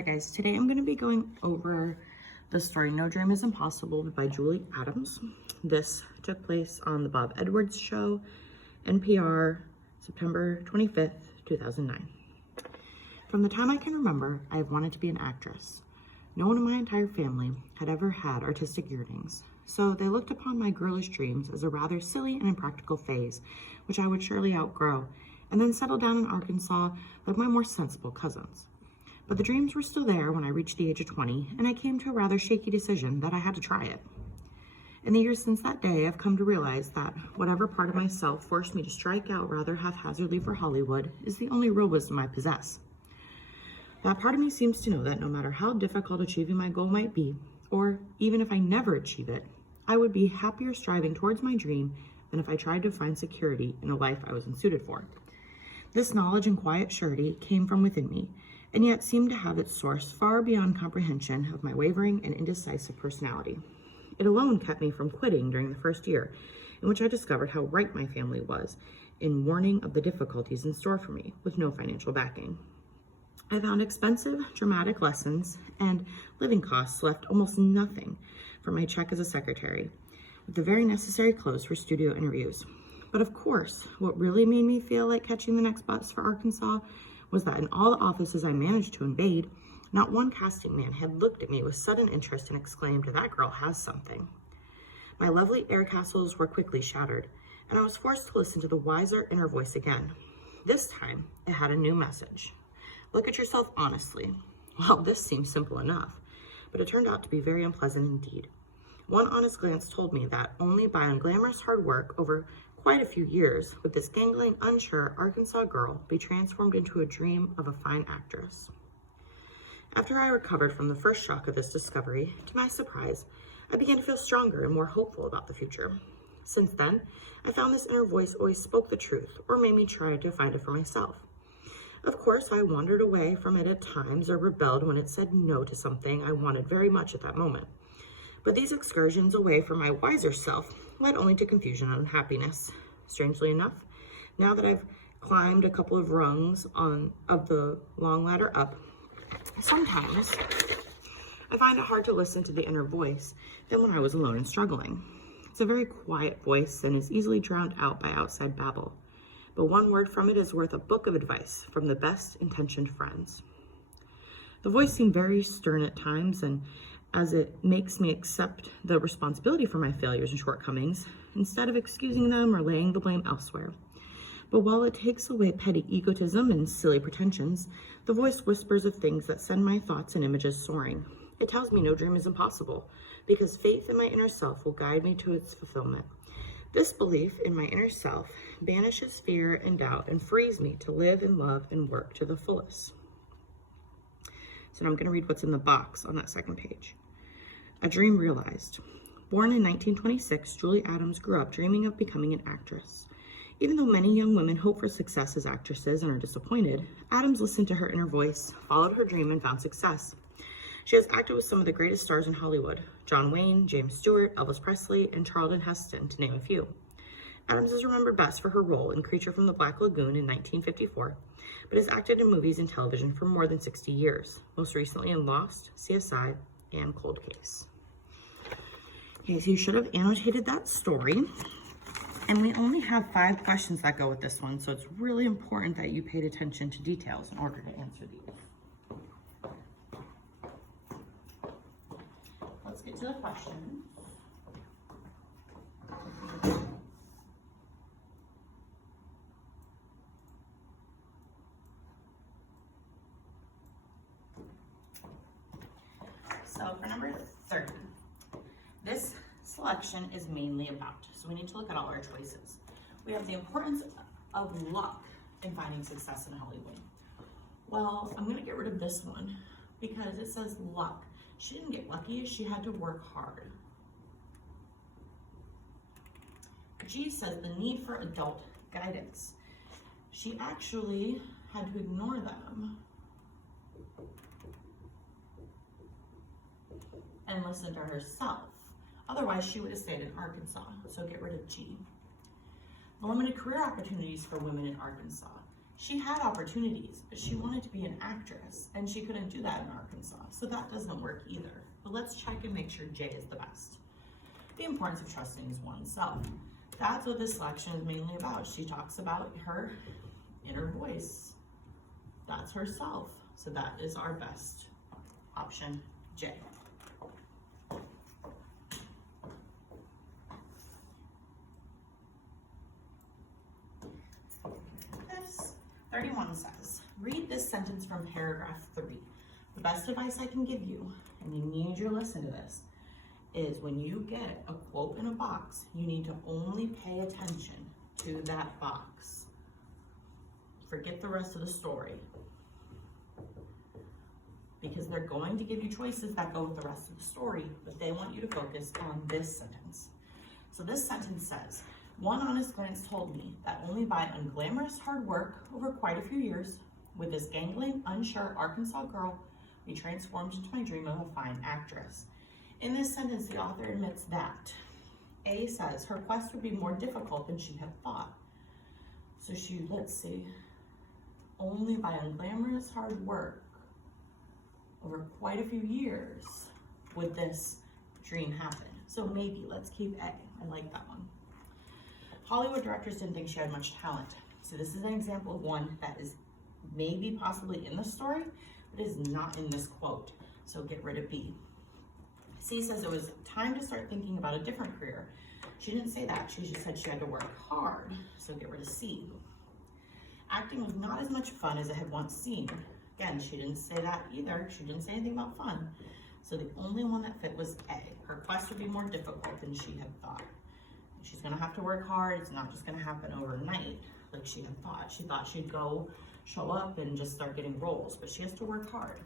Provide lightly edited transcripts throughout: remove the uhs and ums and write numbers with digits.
Alright guys, today I'm going to be going over the story No Dream is Impossible by Julie Adams. This took place on the Bob Edwards Show, NPR, September 25th, 2009. From the time I can remember, I have wanted to be an actress. No one in my entire family had ever had artistic yearnings, so they looked upon my girlish dreams as a rather silly and impractical phase, which I would surely outgrow, and then settle down in Arkansas like my more sensible cousins. But the dreams were still there when I reached the age of 20, and I came to a rather shaky decision that I had to try it. In the years since that day, I've come to realize that whatever part of myself forced me to strike out rather haphazardly for Hollywood is the only real wisdom I possess. That part of me seems to know that no matter how difficult achieving my goal might be, or even if I never achieve it, I would be happier striving towards my dream than if I tried to find security in a life I was unsuited for. This knowledge and quiet surety came from within me, and yet seemed to have its source far beyond comprehension of my wavering and indecisive personality. It alone kept me from quitting during the first year, in which I discovered how right my family was in warning of the difficulties in store for me with no financial backing. I found expensive, dramatic lessons and living costs left almost nothing for my check as a secretary, with the very necessary clothes for studio interviews. But of course, what really made me feel like catching the next bus for Arkansas was that in all the offices I managed to invade, not one casting man had looked at me with sudden interest and exclaimed, "That girl has something." My lovely air castles were quickly shattered, and I was forced to listen to the wiser inner voice again. This time, it had a new message. Look at yourself honestly. Well, this seemed simple enough, but it turned out to be very unpleasant indeed. One honest glance told me that only by unglamorous hard work over quite a few years would this gangling, unsure Arkansas girl be transformed into a dream of a fine actress. After I recovered from the first shock of this discovery, to my surprise, I began to feel stronger and more hopeful about the future. Since then, I found this inner voice always spoke the truth or made me try to find it for myself. Of course, I wandered away from it at times or rebelled when it said no to something I wanted very much at that moment. But these excursions away from my wiser self led only to confusion and unhappiness. Strangely enough, now that I've climbed a couple of rungs of the long ladder up, sometimes I find it hard to listen to the inner voice than when I was alone and struggling. It's a very quiet voice and is easily drowned out by outside babble. But one word from it is worth a book of advice from the best intentioned friends. The voice seemed very stern at times, and as it makes me accept the responsibility for my failures and shortcomings, instead of excusing them or laying the blame elsewhere. But while it takes away petty egotism and silly pretensions, the voice whispers of things that send my thoughts and images soaring. It tells me no dream is impossible, because faith in my inner self will guide me to its fulfillment. This belief in my inner self banishes fear and doubt and frees me to live and love and work to the fullest. So now I'm going to read what's in the box on that second page. A dream realized. Born in 1926, Julie Adams grew up dreaming of becoming an actress. Even though many young women hope for success as actresses and are disappointed, Adams listened to her inner voice, followed her dream, and found success. She has acted with some of the greatest stars in Hollywood: John Wayne, James Stewart, Elvis Presley, and Charlton Heston, to name a few. Adams is remembered best for her role in Creature from the Black Lagoon in 1954, but has acted in movies and television for more than 60 years, most recently in Lost, CSI, and Cold Case. Okay, so you should have annotated that story. And we only have 5 questions that go with this one, so it's really important that you paid attention to details in order to answer these. Let's get to the questions. So for number 30, this selection is mainly about, so we need to look at all our choices. We have the importance of luck in finding success in Hollywood. Well, I'm going to get rid of this one because it says luck. She didn't get lucky, she had to work hard. G says the need for adult guidance. She actually had to ignore them and listen to herself. Otherwise, she would have stayed in Arkansas, so get rid of G. The limited career opportunities for women in Arkansas. She had opportunities, but she wanted to be an actress, and she couldn't do that in Arkansas, so that doesn't work either. But let's check and make sure J is the best. The importance of trusting is oneself. That's what this selection is mainly about. She talks about her inner voice. That's herself. So that is our best option, J. This 31 says, read this sentence from paragraph 3. The best advice I can give you, and you need to listen to this, is when you get a quote in a box, you need to only pay attention to that box. Forget the rest of the story. Because they're going to give you choices that go with the rest of the story, but they want you to focus on this sentence. So this sentence says, one honest glance told me that only by unglamorous hard work over quite a few years, would this gangling, unsure Arkansas girl be transformed into my dream of a fine actress. In this sentence, the author admits that A says her quest would be more difficult than she had thought. So let's see, only by unglamorous hard work over quite a few years would this dream happen. So maybe, let's keep A. I like that one. Hollywood directors didn't think she had much talent. So this is an example of one that is maybe possibly in the story, but is not in this quote. So get rid of B. C says it was time to start thinking about a different career. She didn't say that. She just said she had to work hard. So get rid of C. Acting was not as much fun as it had once seemed. Again, she didn't say that either. She didn't say anything about fun. So the only one that fit was A. Her quest would be more difficult than she had thought. She's gonna have to work hard. It's not just gonna happen overnight like she had thought. She thought she'd go show up and just start getting roles, but she has to work hard.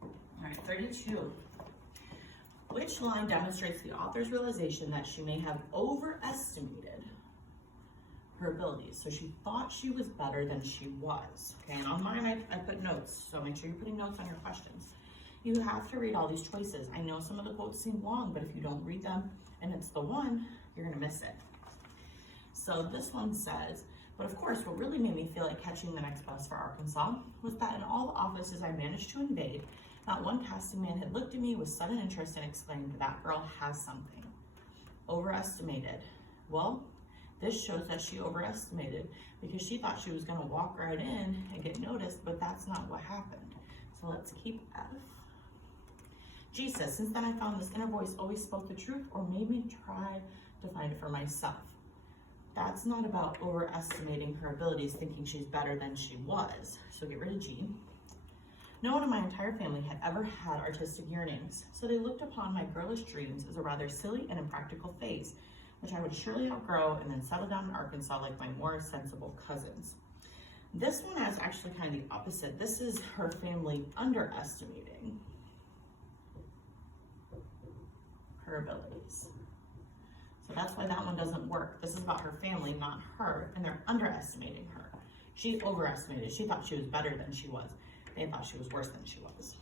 All right, 32. Which line demonstrates the author's realization that she may have overestimated her abilities? So she thought she was better than she was. Okay, and on mine, I put notes, so make sure you're putting notes on your questions. You have to read all these choices. I know some of the quotes seem long, but if you don't read them and it's the one, you're gonna miss it. So this one says, but of course, what really made me feel like catching the next bus for Arkansas was that in all the offices I managed to invade, not one casting man had looked at me with sudden interest and exclaimed, that girl has something. Overestimated. Well, this shows that she overestimated because she thought she was gonna walk right in and get noticed, but that's not what happened. So let's keep F. G says, since then I found this inner voice always spoke the truth or made me try to find it for myself. That's not about overestimating her abilities, thinking she's better than she was. So get rid of G. No one in my entire family had ever had artistic yearnings, so they looked upon my girlish dreams as a rather silly and impractical phase, which I would surely outgrow and then settle down in Arkansas like my more sensible cousins. This one is actually kind of the opposite. This is her family underestimating her abilities. So that's why that one doesn't work. This is about her family, not her, and they're underestimating her. She overestimated. She thought she was better than she was. They thought she was worse than she was.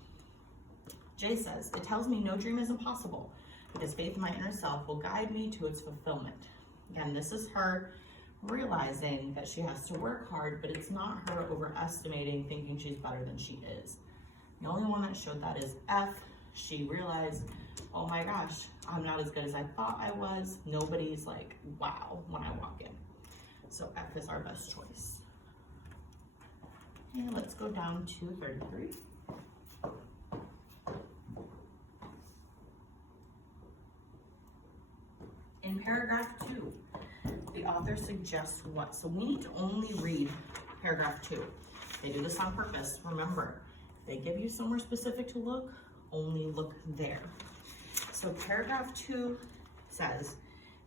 J says, it tells me no dream is impossible because faith in my inner self will guide me to its fulfillment. Again, this is her realizing that she has to work hard, but it's not her overestimating, thinking she's better than she is. The only one that showed that is F. She realized, oh my gosh, I'm not as good as I thought I was. Nobody's like, wow, when I walk in. So F is our best choice. And let's go down to 33. In paragraph 2, the author suggests what? So we need to only read paragraph 2. They do this on purpose. Remember, if they give you somewhere specific to look, only look there. So paragraph 2 says,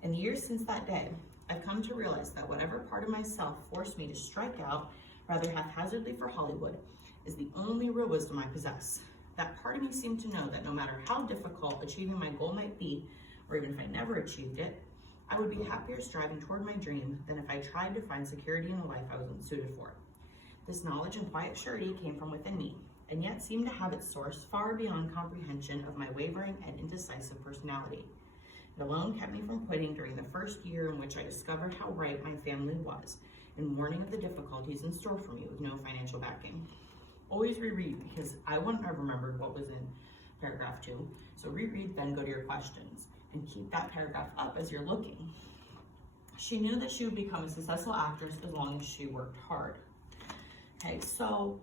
in the years since that day, I've come to realize that whatever part of myself forced me to strike out rather haphazardly for Hollywood is the only real wisdom I possess. That part of me seemed to know that no matter how difficult achieving my goal might be, or even if I never achieved it, I would be happier striving toward my dream than if I tried to find security in a life I wasn't suited for. This knowledge and quiet surety came from within me, and yet seemed to have its source far beyond comprehension of my wavering and indecisive personality. It alone kept me from quitting during the first year in which I discovered how right my family was in warning of the difficulties in store for me with no financial backing. Always reread, because I wouldn't have remembered what was in paragraph 2. So reread, then go to your questions, and keep that paragraph up as you're looking. She knew that she would become a successful actress as long as she worked hard. Okay, so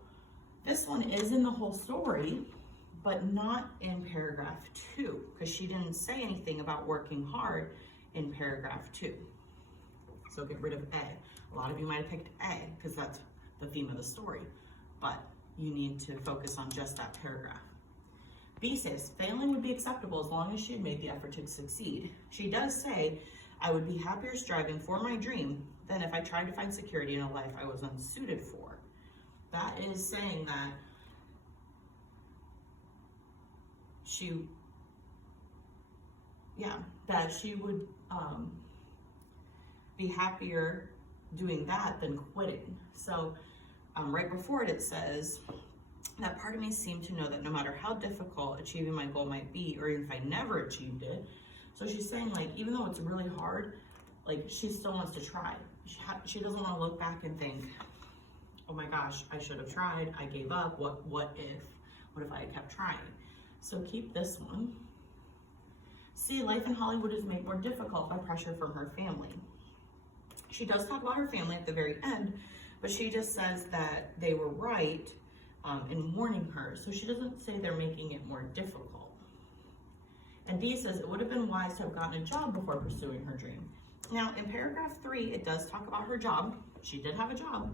this one is in the whole story, but not in paragraph 2, because she didn't say anything about working hard in paragraph 2. So get rid of A. A lot of you might have picked A because that's the theme of the story, but you need to focus on just that paragraph. B says, failing would be acceptable as long as she had made the effort to succeed. She does say, I would be happier striving for my dream than if I tried to find security in a life I was unsuited for. That is saying that she would be happier doing that than quitting. So right before it, it says, that part of me seemed to know that no matter how difficult achieving my goal might be, or even if I never achieved it. So she's saying, like, even though it's really hard, like, she still wants to try. She doesn't want to look back and think, oh my gosh, I should have tried, I gave up, what if I had kept trying? So keep this one. See, life in Hollywood is made more difficult by pressure from her family. She does talk about her family at the very end, but she just says that they were right in warning her. So she doesn't say they're making it more difficult. And D says it would have been wise to have gotten a job before pursuing her dream. Now in paragraph 3, it does talk about her job. She did have a job,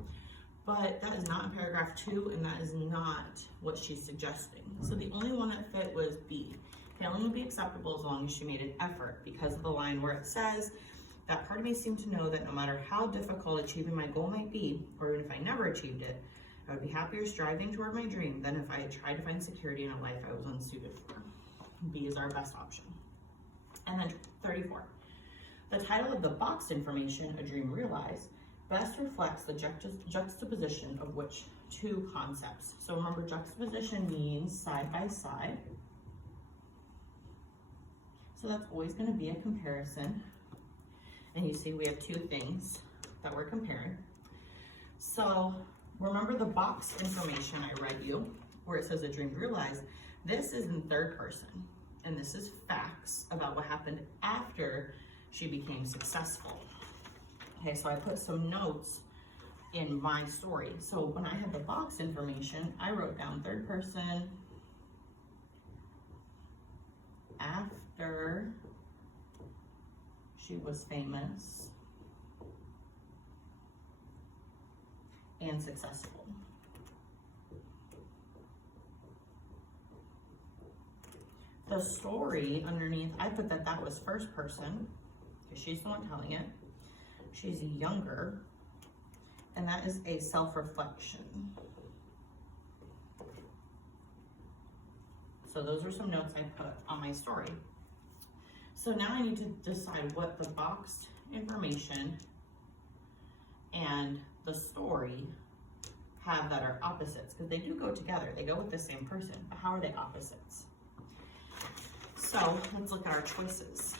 but that is not in paragraph 2, and that is not what she's suggesting. So the only one that fit was B. Failing would be acceptable as long as she made an effort, because of the line where it says, that part of me seemed to know that no matter how difficult achieving my goal might be, or even if I never achieved it, I would be happier striving toward my dream than if I had tried to find security in a life I was unsuited for. B is our best option. And then 34. The title of the boxed information, A Dream Realized, best reflects the juxtaposition of which two concepts. So remember, juxtaposition means side by side. So that's always going to be a comparison. And you see we have two things that we're comparing. So remember the box information I read you, where it says a dream realized. This is in third person, and this is facts about what happened after she became successful. Okay, so I put some notes in my story. So when I had the box information, I wrote down third person after she was famous and successful. The story underneath, I put that was first person, because she's the one telling it. She's younger, and that is a self-reflection. So those are some notes I put on my story. So now I need to decide what the boxed information and the story have that are opposites, because they do go together. They go with the same person, but how are they opposites? So let's look at our choices.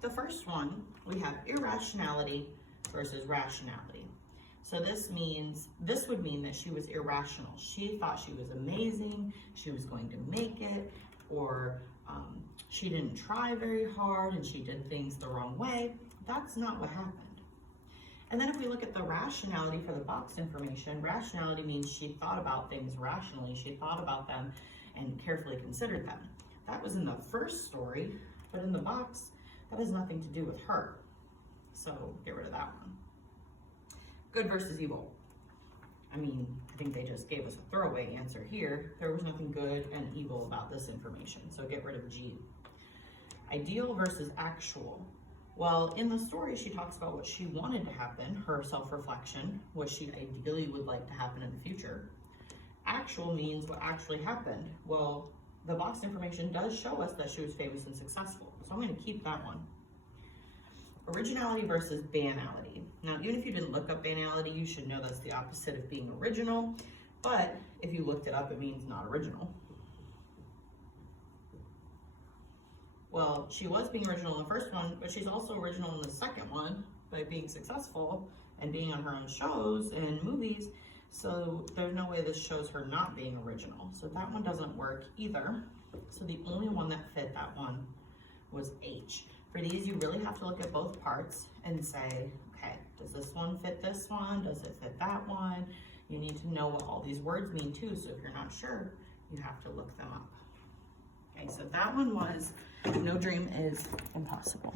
The first one, we have irrationality versus rationality. So this would mean that she was irrational. She thought she was amazing, she was going to make it, or she didn't try very hard and she did things the wrong way. That's not what happened. And then if we look at the rationality for the box information, rationality means she thought about things rationally. She thought about them and carefully considered them. That was in the first story, but in the box, that has nothing to do with her. So get rid of that one. Good versus evil. I mean, I think they just gave us a throwaway answer here. There was nothing good and evil about this information, so get rid of G. Ideal versus actual. Well, in the story, she talks about what she wanted to happen, her self-reflection, what she ideally would like to happen in the future. Actual means what actually happened. Well, the box information does show us that she was famous and successful, so I'm going to keep that one. Originality versus banality. Now, even if you didn't look up banality, you should know that's the opposite of being original, but if you looked it up, it means not original. well, she was being original in the first one, but she's also original in the second one by being successful and being on her own shows and movies. So there's no way this shows her not being original. So that one doesn't work either. So the only one that fit that one was H. For these, you really have to look at both parts and say, okay, does this one fit this one? Does it fit that one? You need to know what all these words mean too. So if you're not sure, you have to look them up. Okay, so that one was No Dream is Impossible.